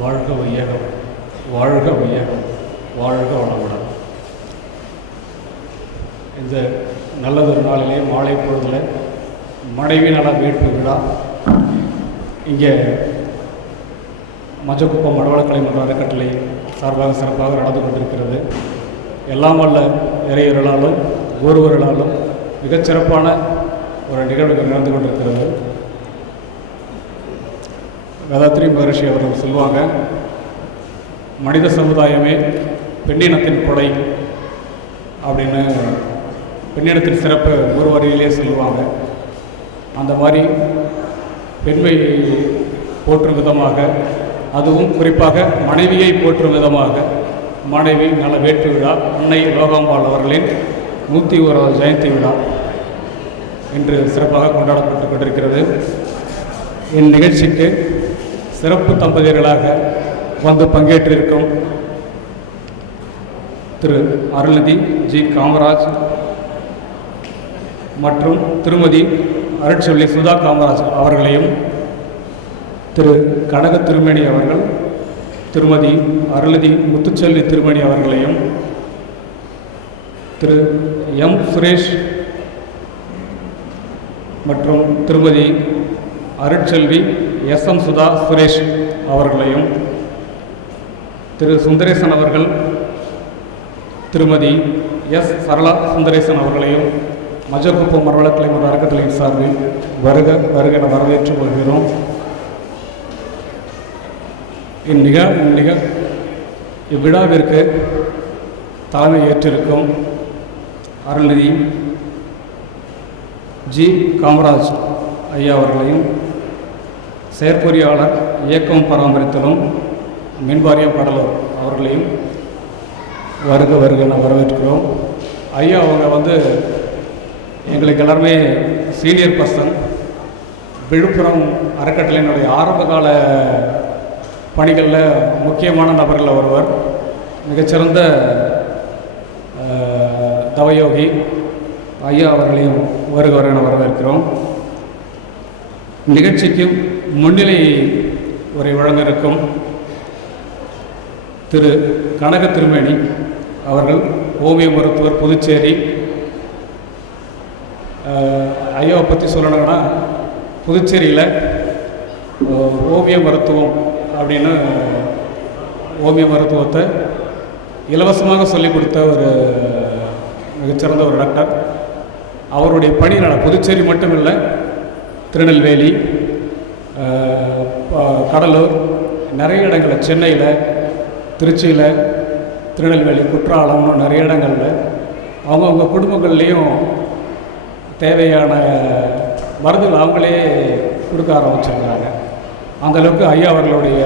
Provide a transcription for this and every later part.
வாழ்க வையகம், வாழ்க வையகம், வாழ்க வளமுடன். இந்த நல்லதொரு நாளிலே மாலை பொழுதில் மனைவி நல மீட்பு விழா இங்கே மஞ்சக்குப்பம் மடவளக்கலை மன்ற அறக்கட்டளை சார்பாக சிறப்பாக நடந்து கொண்டிருக்கிறது. எல்லாம் வல்ல இறையொருளாலும் ஒருவர்களாலும் மிகச்சிறப்பான ஒரு நிகழ்வுகள் நடந்து கொண்டிருக்கிறது. வேதாத்ரி மகரிஷி அவர்கள் சொல்லுவாங்க, மனித சமுதாயமே பெண்ணினத்தின் கொடை அப்படின்னு பெண்ணினத்தின் சிறப்பு ஒரு வரியிலே சொல்லுவாங்க. அந்த மாதிரி பெண்மையை போற்றும் விதமாக, அதுவும் குறிப்பாக மனைவியை போற்றும் விதமாக மனைவி நல வேட்பு விழா அன்னை லோகாம்பாள் அவர்களின் 101வது ஜெயந்தி விழா இன்று சிறப்பாக கொண்டாடப்பட்டு கொண்டிருக்கிறது. இந்நிகழ்ச்சிக்கு சிறப்பு தம்பதியர்களாக வந்து பங்கேற்றிருக்கும் திரு அருள்நிதி ஜி காமராஜ் மற்றும் திருமதி அருட்சொல்லி சுதா காமராஜ் அவர்களையும், திரு கனக திருமேனி அவர்கள் திருமதி அருள்நிதி முத்துச்செல்வி திருமணி அவர்களையும், திரு எம் சுரேஷ் மற்றும் திருமதி அருட்செல்வி எஸ்.எம். சுதா சுரேஷ் அவர்களையும், திரு சுந்தரேசன் அவர்கள் திருமதி எஸ். சரளா சுந்தரேசன் அவர்களையும் மஞ்சக்குப்பம் மரவளக்கலை மன்ற அறக்கட்டளையின் சார்பில் வருக வருக என வரவேற்று கொள்கிறோம். இவ்விழாவிற்கு தலைமை ஏற்றிருக்கும் அருள்நிதி ஜி காமராஜ் ஐயா அவர்களையும், செயற்பொறியாளர் இயக்கம் பராமரித்தலும் மின்வாரியம் கடலூர் அவர்களையும் வருக வருக என வரவேற்கிறோம். ஐயா அவங்க எங்களுக்கு எல்லாருமே சீனியர் பர்சன். விழுப்புரம் அறக்கட்டளையினுடைய ஆரம்பகால பணிகளில் முக்கியமான நபர்கள் ஒருவர், மிகச்சிறந்த தவயோகி ஐயா அவர்களையும் வருக வருக என வரவேற்கிறோம். நிகழ்ச்சிக்கு முன்னிலை உரை வழங்க இருக்கும் திரு கனக திருமேனி அவர்கள், ஓவிய மருத்துவர், புதுச்சேரி. ஐயாவை பற்றி சொல்லணுங்கன்னா, புதுச்சேரியில் ஓவிய மருத்துவம் அப்படின்னு ஓவிய மருத்துவத்தை இலவசமாக சொல்லிக் கொடுத்த ஒரு மிகச்சிறந்த ஒரு டாக்டர். அவருடைய பணியாளர் புதுச்சேரி மட்டும் இல்லை, திருநெல்வேலி, கடலூர், நிறைய இடங்களில், சென்னையில், திருச்சியில், திருநெல்வேலி, குற்றாலம், நிறைய இடங்களில் அவங்கவுங்க குடும்பங்கள்லேயும் தேவையான மருந்துகள் அவங்களே கொடுக்க ஆரம்பிச்சிருக்காங்க. அந்தளவுக்கு ஐயா அவர்களுடைய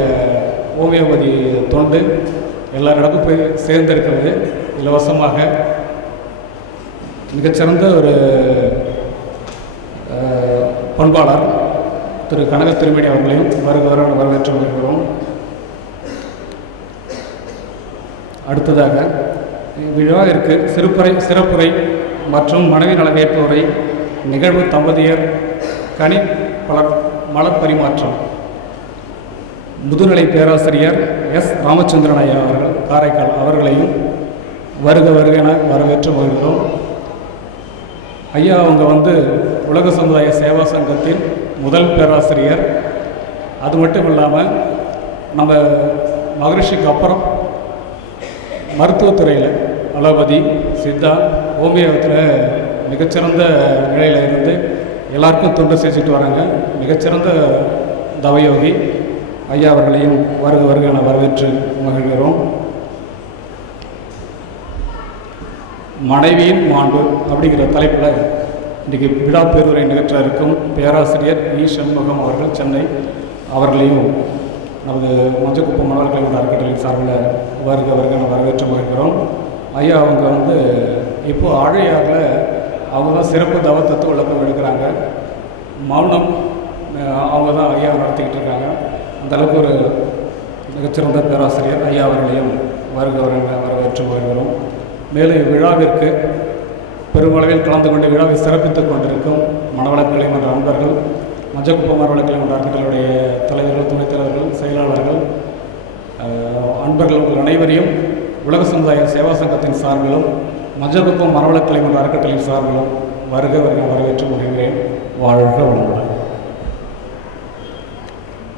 ஹோமியோபதி தொண்டு எல்லாரிடமும் போய் சேர்ந்திருக்கிறது இலவசமாக. மிகச்சிறந்த ஒரு பண்பாளர் திரு கனக திருமணி அவர்களையும் வருக வருக வரவேற்று வருகிறோம். அடுத்ததாக விழாவிற்கு சிறப்புரை மற்றும் மனைவி நல வேட்பு உரை, நிகழ்வு தம்பதியர் கனி மலர் பரிமாற்றம் முதுநிலை பேராசிரியர் எஸ். ராமச்சந்திரன் ஐயா அவர்கள் காரைக்கால் அவர்களையும் வருக வருக என வரவேற்று வருகிறோம். ஐயா அவங்க உலக சமுதாய சேவா சங்கத்தின் முதல் பேராசிரியர். அது மட்டும் இல்லாமல் நம்ம மகரிஷிக்கு அப்புறம் மருத்துவத்துறையில் அலோபதி, சித்தா, ஹோமியோபதியில் மிகச்சிறந்த நிலையில் இருந்து எல்லாருக்கும் தொண்டு செஞ்சுட்டு வராங்க. மிகச்சிறந்த தவயோகி ஐயா அவர்களையும் வருக வருக என வரவேற்று மகிழ்கிறோம். மனைவியின் மாண்பு அப்படிங்கிற தலைப்பில் இன்றைக்கு விழா பேருரை நிகழ்ச்சி இருக்கும் பேராசிரியர் இ. சண்முகம் அவர்கள், சென்னை, அவர்களையும் நமது மஞ்சக்குப்பம் மலர்களை உள்ள அறக்கட்டளையின் சார்பில் வருக வருக என வரவேற்று மகிழ்கிறோம். ஐயா அவங்க இப்போது ஆழையாரில் அவங்க தான் சிறப்பு தவத்தத்துவ விளக்கம் எடுக்கிறாங்க. மௌனம் அவங்க தான் ஐயா நடத்திக்கிட்டு இருக்காங்க. அந்தளவுக்கு ஒரு மிகச்சிறந்த பேராசிரியர் ஐயா அவர்களையும் வருக வருக வரவேற்று மகிழ்கிறோம். மேலும் விழாவிற்கு பெருமளவில் கலந்து கொண்டு விழாவை சிறப்பித்துக் கொண்டிருக்கும் மனவளக்கலை மன்ற நண்பர்கள், மஞ்சக்குப்பம் மரவளக்கலை மன்ற அறக்கட்டளையுடைய தலைவர்கள், துணைத் தலைவர்கள், செயலாளர்கள், நண்பர்கள் உங்கள் அனைவரையும் உலக சமுதாய சேவா சங்கத்தின் சார்பிலும் மஞ்சக்குப்பம் மரவளக்கலை மன்ற அறக்கட்டளையின் சார்பிலும் வருக வருக வரவேற்று வருகிறேன். வாழ்க வளமுடன்.